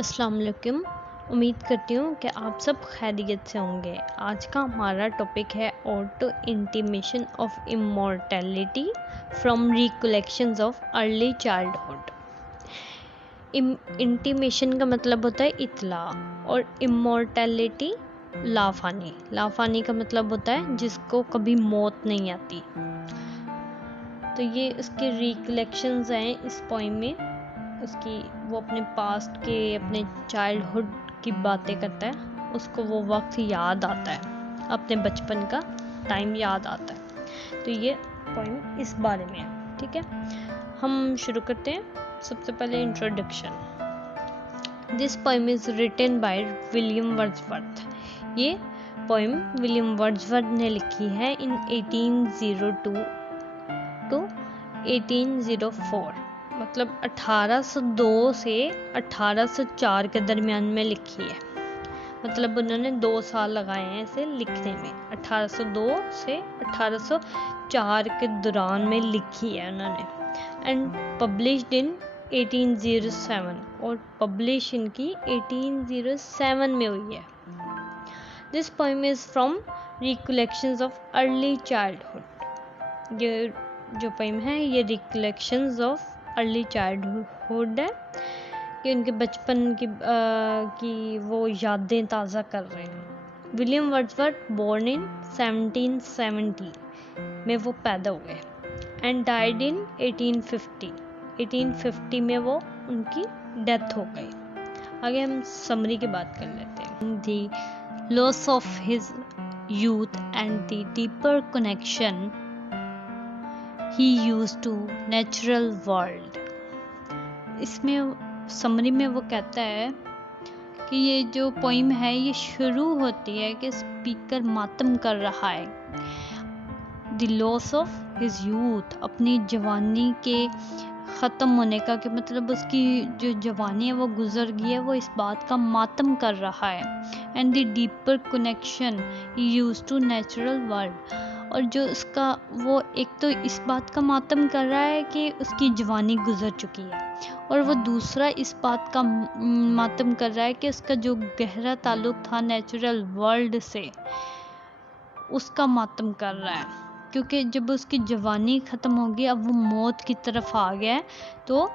अस्सलाम वालेकुम। उम्मीद करती हूँ कि आप सब खैरियत से होंगे। आज का हमारा टॉपिक है auto intimation of immortality from recollections of early childhood. Intimation का मतलब होता है इतला और इमॉर्टैलिटी लाफानी। लाफानी का मतलब होता है जिसको कभी मौत नहीं आती। तो ये उसके रिकलेक्शंस हैं इस पोइम में। उसकी वो अपने पास्ट के अपने चाइल्डहुड की बातें करता है, उसको वो वक्त याद आता है, अपने बचपन का टाइम याद आता है। तो ये पोइम इस बारे में है। ठीक है, हम शुरू करते हैं। सबसे पहले introduction. This poem is written by William Wordsworth. ये पोइम विलियम वर्ड्सवर्थ ने लिखी है इन 1802 टू 1804, मतलब 1802 से 1804 के दरमियान में लिखी है। मतलब उन्होंने 2 साल लगाए हैं इसे लिखने में। 1802 से 1804 के दौरान में लिखी है उन्होंने। एंड पब्लिश्ड इन 1807, और पब्लिश इनकी 1807 में हुई है। This poem is from recollections of early childhood. ये जो पोएम है ये रिकलेक्शंस ऑफ अर्ली चाइल्डहुड है कि उनके बचपन की वो यादें ताज़ा कर रहे हैं। विलियम वर्ड्सवर्थ बोर्न इन 1770 में वो पैदा हुए एंड डाइड इन 1850। 1850 में वो उनकी डेथ हो गई। आगे हम समरी की बात कर लेते हैं। The loss of his youth and the deeper connection he used to natural world। इसमें समरी में वो कहता है कि ये जो पोइम है ये शुरू होती है कि स्पीकर मातम कर रहा है। The loss of his youth, अपनी जवानी के ख़त्म होने का, कि मतलब उसकी जो जवानी है वो गुजर गई है, वो इस बात का मातम कर रहा है। And the deeper connection he used to natural world, और जो उसका वो एक तो इस बात का मातम कर रहा है कि उसकी जवानी गुजर चुकी है, और वो दूसरा इस बात का मातम कर रहा है कि उसका जो गहरा ताल्लुक था नेचुरल वर्ल्ड से, उसका मातम कर रहा है। क्योंकि जब उसकी जवानी ख़त्म होगी, अब वो मौत की तरफ आ गया है, तो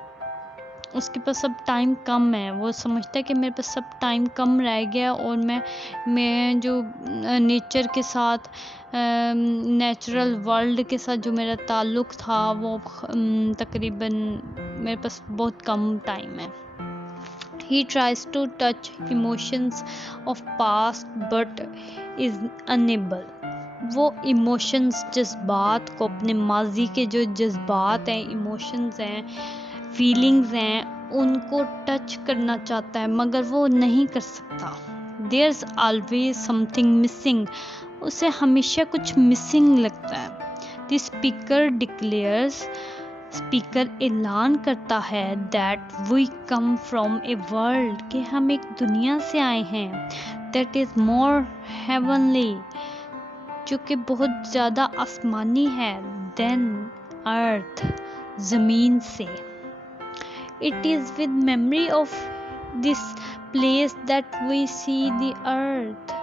उसके पास अब टाइम कम है। वो समझता है कि मेरे पास सब टाइम कम रह गया, और मैं जो नेचर के साथ, नेचुरल वर्ल्ड के साथ जो मेरा ताल्लुक़ था वो तकरीबन मेरे पास बहुत कम टाइम है। He tries to touch emotions of past but is unable। वो इमोशंस, जज्बात को, अपने माजी के जो जज्बात हैं, इमोशंस हैं, फीलिंग्स हैं, उनको टच करना चाहता है मगर वो नहीं कर सकता। There's always something missing। उसे हमेशा कुछ मिसिंग लगता है। The speaker declares, स्पीकर ऐलान करता है that we come from a world, कि हम एक दुनिया से आए हैं, that is more heavenly, जो कि बहुत ज़्यादा आसमानी है, than earth, ज़मीन से। It is with memory of this place that we see the earth।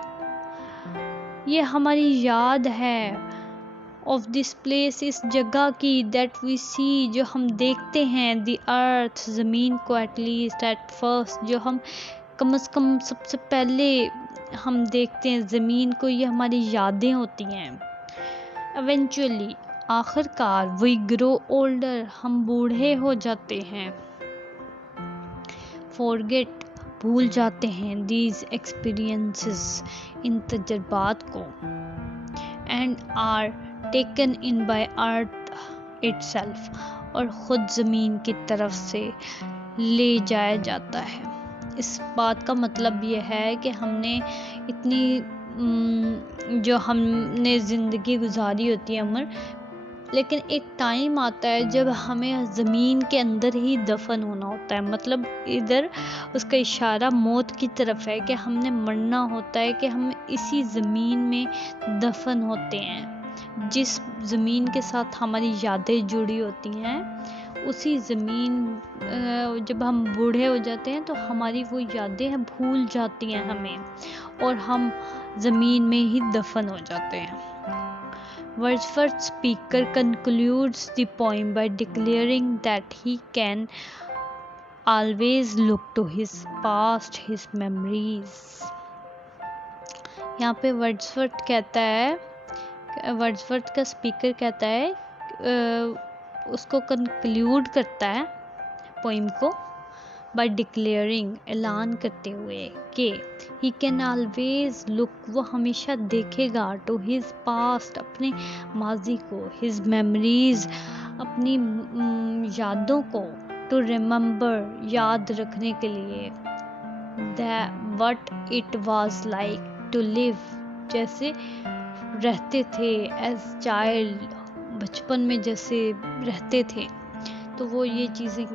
ये हमारी याद है of this place, इस जगह की, that we see, जो हम देखते हैं, the earth, ज़मीन को, at least at first, जो हम कम से कम सबसे पहले हम देखते हैं ज़मीन को, ये हमारी यादें होती हैं। Eventually, आखिरकार, we grow older, हम बूढ़े हो जाते हैं। Forget, भूल जाते हैं, these experiences, इन तजर्बात को, and are taken in by earth itself, और ख़ुद ज़मीन की तरफ से ले जाया जाता है। इस बात का मतलब ये है कि हमने इतनी जो हमने ज़िंदगी गुजारी होती है उम्र, लेकिन एक टाइम आता है जब हमें ज़मीन के अंदर ही दफन होना होता है। मतलब इधर उसका इशारा मौत की तरफ है कि हमने मरना होता है, कि हम इसी ज़मीन में दफन होते हैं। जिस ज़मीन के साथ हमारी यादें जुड़ी होती हैं, उसी ज़मीन जब हम बूढ़े हो जाते हैं तो हमारी वो यादें भूल जाती हैं हमें, और हम ज़मीन में ही दफन हो जाते हैं। Wordsworth's speaker concludes the poem by declaring that he can always look to his past, his memories. यहाँ पे वर्ड्सवर्थ कहता है, वर्ड्सवर्थ का स्पीकर कहता है, उसको कंक्लूड करता है पोइम को बाय डिक्लेयरिंग, ऐलान करते हुए कि ही कैन ऑलवेज लुक, वो हमेशा देखेगा, टू हिज पास्ट, अपने माजी को, हिज मेमोरीज, अपनी यादों को, टू रिमेंबर, याद रखने के लिए, that what it was like to live, जैसे रहते थे एज चाइल्ड, बचपन में जैसे रहते थे। तो वो ये चीज़ें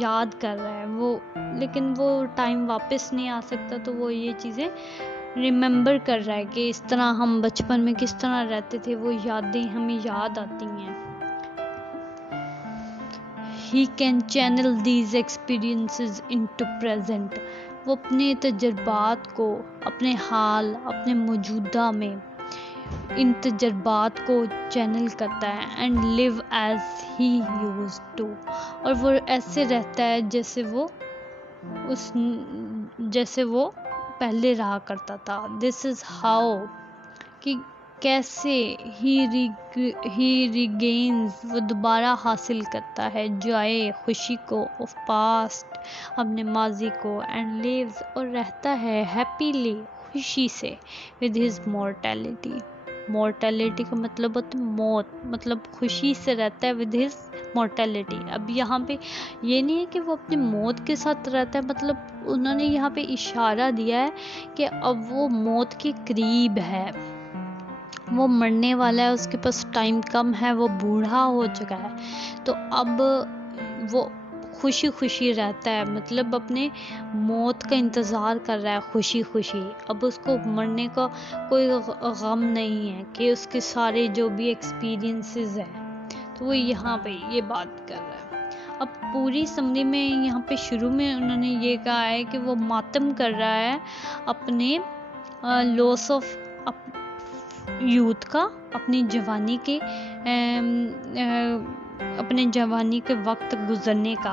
याद कर रहा है वो, लेकिन वो टाइम वापस नहीं आ सकता, तो वो ये चीज़ें रिमेंबर कर रहा है कि इस तरह हम बचपन में किस तरह रहते थे, वो यादें हमें याद आती हैं। He can channel these experiences into present, वो अपने तजर्बात को, अपने हाल, अपने मौजूदा में इन तजर्बात को चैनल करता है, and live as he used to, और वो ऐसे रहता है जैसे वो पहले रहा करता था। दिस इज हाउ, कि कैसे ही रिगेन्स, वो दोबारा हासिल करता है जॉय, खुशी को, ऑफ पास्ट, अपने माजी को, एंड लिव्स, और रहता है हैप्पीली, खुशी से, विद हिज मॉर्टेलिटी। मॉर्टेलिटी का मतलब होता है मौत, मतलब खुशी से रहता है विद हिज मॉर्टेलिटी। अब यहाँ पे ये नहीं है कि वो अपनी मौत के साथ रहता है, मतलब उन्होंने यहाँ पे इशारा दिया है कि अब वो मौत के करीब है, वो मरने वाला है, उसके पास टाइम कम है, वो बूढ़ा हो चुका है, तो अब वो खुशी खुशी रहता है, मतलब अपने मौत का इंतज़ार कर रहा है खुशी खुशी। अब उसको मरने का कोई गम नहीं है कि उसके सारे जो भी एक्सपीरियंसेस हैं, तो वो यहाँ पे ये बात कर रहा है। अब पूरी समरी में यहाँ पे शुरू में उन्होंने ये कहा है कि वो मातम कर रहा है अपने लॉस ऑफ यूथ का, अपनी जवानी के अपने जवानी के वक्त गुजरने का,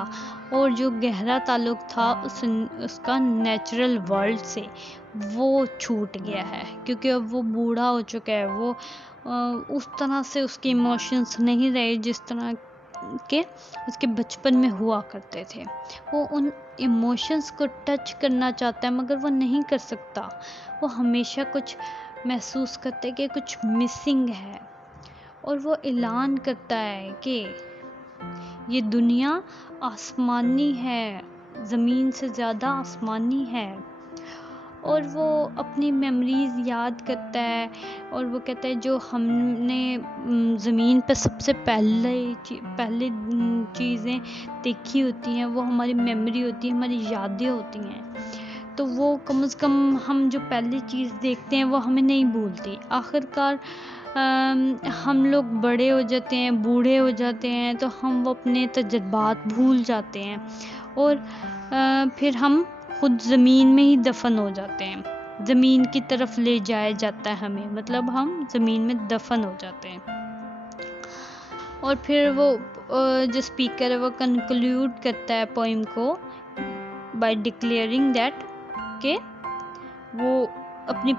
और जो गहरा ताल्लुक था उसका नेचुरल वर्ल्ड से, वो छूट गया है, क्योंकि अब वो बूढ़ा हो चुका है। वो उस तरह से उसके इमोशंस नहीं रहे जिस तरह के उसके बचपन में हुआ करते थे। वो उन इमोशंस को टच करना चाहता है, मगर वो नहीं कर सकता। वो हमेशा कुछ महसूस करता है कि कुछ मिसिंग है, और वो ऐलान करता है कि ये दुनिया आसमानी है, ज़मीन से ज़्यादा आसमानी है, और वो अपनी मेमोरीज याद करता है, और वो कहता है जो हमने ज़मीन पर सबसे पहले चीज़ें देखी होती हैं, वो हमारी मेमोरी होती है, हमारी यादें होती हैं। तो वो कम से कम हम जो पहली चीज़ देखते हैं वो हमें नहीं भूलती। आखिरकार हम लोग बड़े हो जाते हैं, बूढ़े हो जाते हैं, तो हम वो अपने तजर्बात भूल जाते हैं, और फिर हम खुद ज़मीन में ही दफन हो जाते हैं। ज़मीन की तरफ ले जाया जाता है हमें, मतलब हम ज़मीन में दफन हो जाते हैं। और फिर वो जो स्पीकर है वो कंक्लूड करता है पोइम को बाय डिक्लेयरिंग दैट के वो अपनी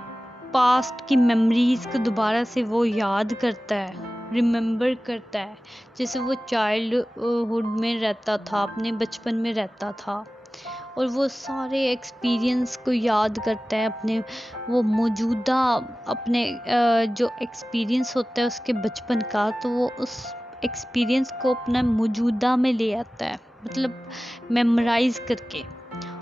पास्ट की मेमोरीज को दोबारा से वो याद करता है, रिमेंबर करता है, जैसे वो चाइल्डहुड में रहता था, अपने बचपन में रहता था, और वो सारे एक्सपीरियंस को याद करता है, अपने वो मौजूदा अपने जो एक्सपीरियंस होता है उसके बचपन का, तो वो उस एक्सपीरियंस को अपना मौजूदा में ले आता है, मतलब मेमोराइज करके,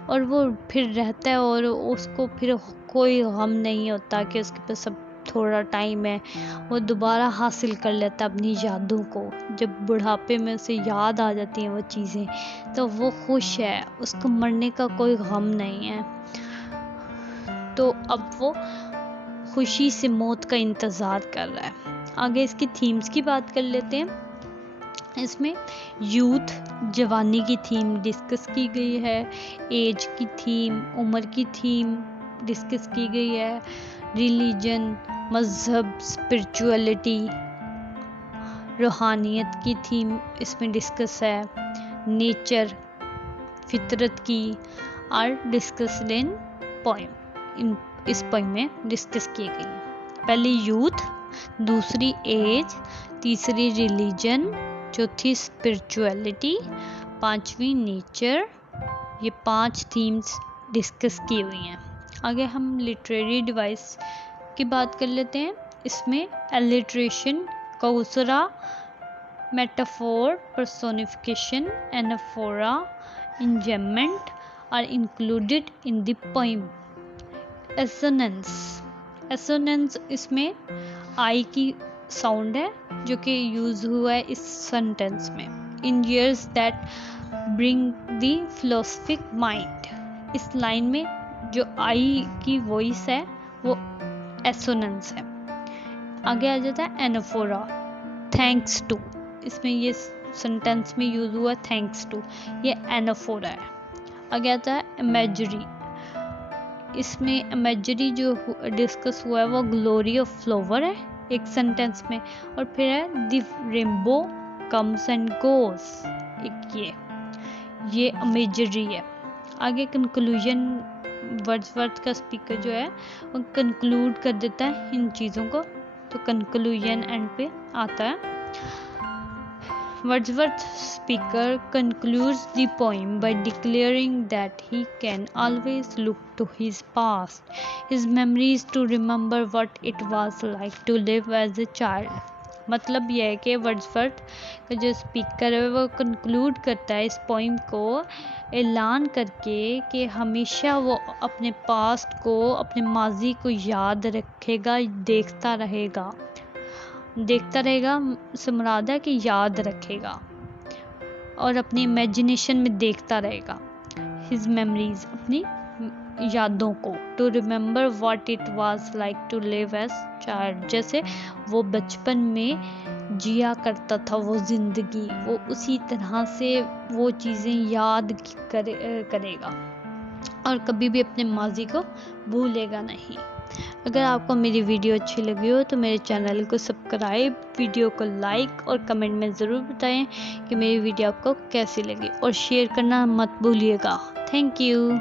और वो फिर रहता है, और उसको फिर कोई गम नहीं होता कि उसके पास सब थोड़ा टाइम है। वो दोबारा हासिल कर लेता है अपनी यादों को। जब बुढ़ापे में उसे याद आ जाती हैं वो चीज़ें, तो वो खुश है, उसको मरने का कोई गम नहीं है। तो अब वो खुशी से मौत का इंतज़ार कर रहा है। आगे इसकी थीम्स की बात कर लेते हैं। इसमें यूथ जवानी की थीम डिस्कस की गई है, एज की थीम उम्र की थीम डिस्कस की गई है, रिलीजन मज़हब स्पिरिचुअलिटी रूहानियत की थीम इसमें डिस्कस है, नेचर फितरत की आर डिस्कस्ड इन पोइम, इस पोइम में डिस्कस की गई है। पहली यूथ, दूसरी एज, तीसरी रिलीजन, चौथी स्पिरिचुअलिटी, पांचवी नेचर। ये 5 थीम्स डिस्कस की हुई हैं। आगे हम लिटरेरी डिवाइस की बात कर लेते हैं। इसमें एलिट्रेशन, कौसरा, metaphor, personification, anaphora, enjambment are included in the poem. Assonance, assonance इसमें आई की साउंड है जो कि यूज हुआ है इस सेंटेंस में। इन years that bring the philosophic mind, इस लाइन में जो आई की वॉइस है वो एसोनेंस है। आगे आ जाता है एनाफोरा, थैंक्स टू, इसमें ये सेंटेंस में यूज हुआ थैंक्स टू, ये एनाफोरा है। आगे आता है इमेजरी, इसमें इमेजरी जो डिस्कस हुआ है वो ग्लोरी ऑफ फ्लावर है एक सेंटेंस में, और फिर है the rainbow comes and goes, एक ये इमेजरी है। आगे कंक्लूजन, वर्ड्सवर्थ का स्पीकर जो है वो कंक्लूड कर देता है इन चीज़ों को, तो कंक्लूजन एंड पे आता है। Wordsworth's speaker concludes the poem by declaring that he can always look to his past, his memories, to remember what it was like to live as a child. मतलब यह है कि वर्ड्सवर्थ का जो speaker है वो कंक्लूड करता है इस पोइम को ऐलान करके कि हमेशा वो अपने पास्ट को, अपने माजी को याद रखेगा, देखता रहेगा से मुराद है कि याद रखेगा और अपनी इमेजिनेशन में देखता रहेगा। हिज मेमोरीज, अपनी यादों को, to remember what it was like to live as child, जैसे वो बचपन में जिया करता था वो ज़िंदगी, वो उसी तरह से वो चीज़ें याद करेगा और कभी भी अपने माजी को भूलेगा नहीं। अगर आपको मेरी वीडियो अच्छी लगी हो तो मेरे चैनल को सब्सक्राइब, वीडियो को लाइक और कमेंट में ज़रूर बताएं कि मेरी वीडियो आपको कैसी लगी, और शेयर करना मत भूलिएगा। Thank you.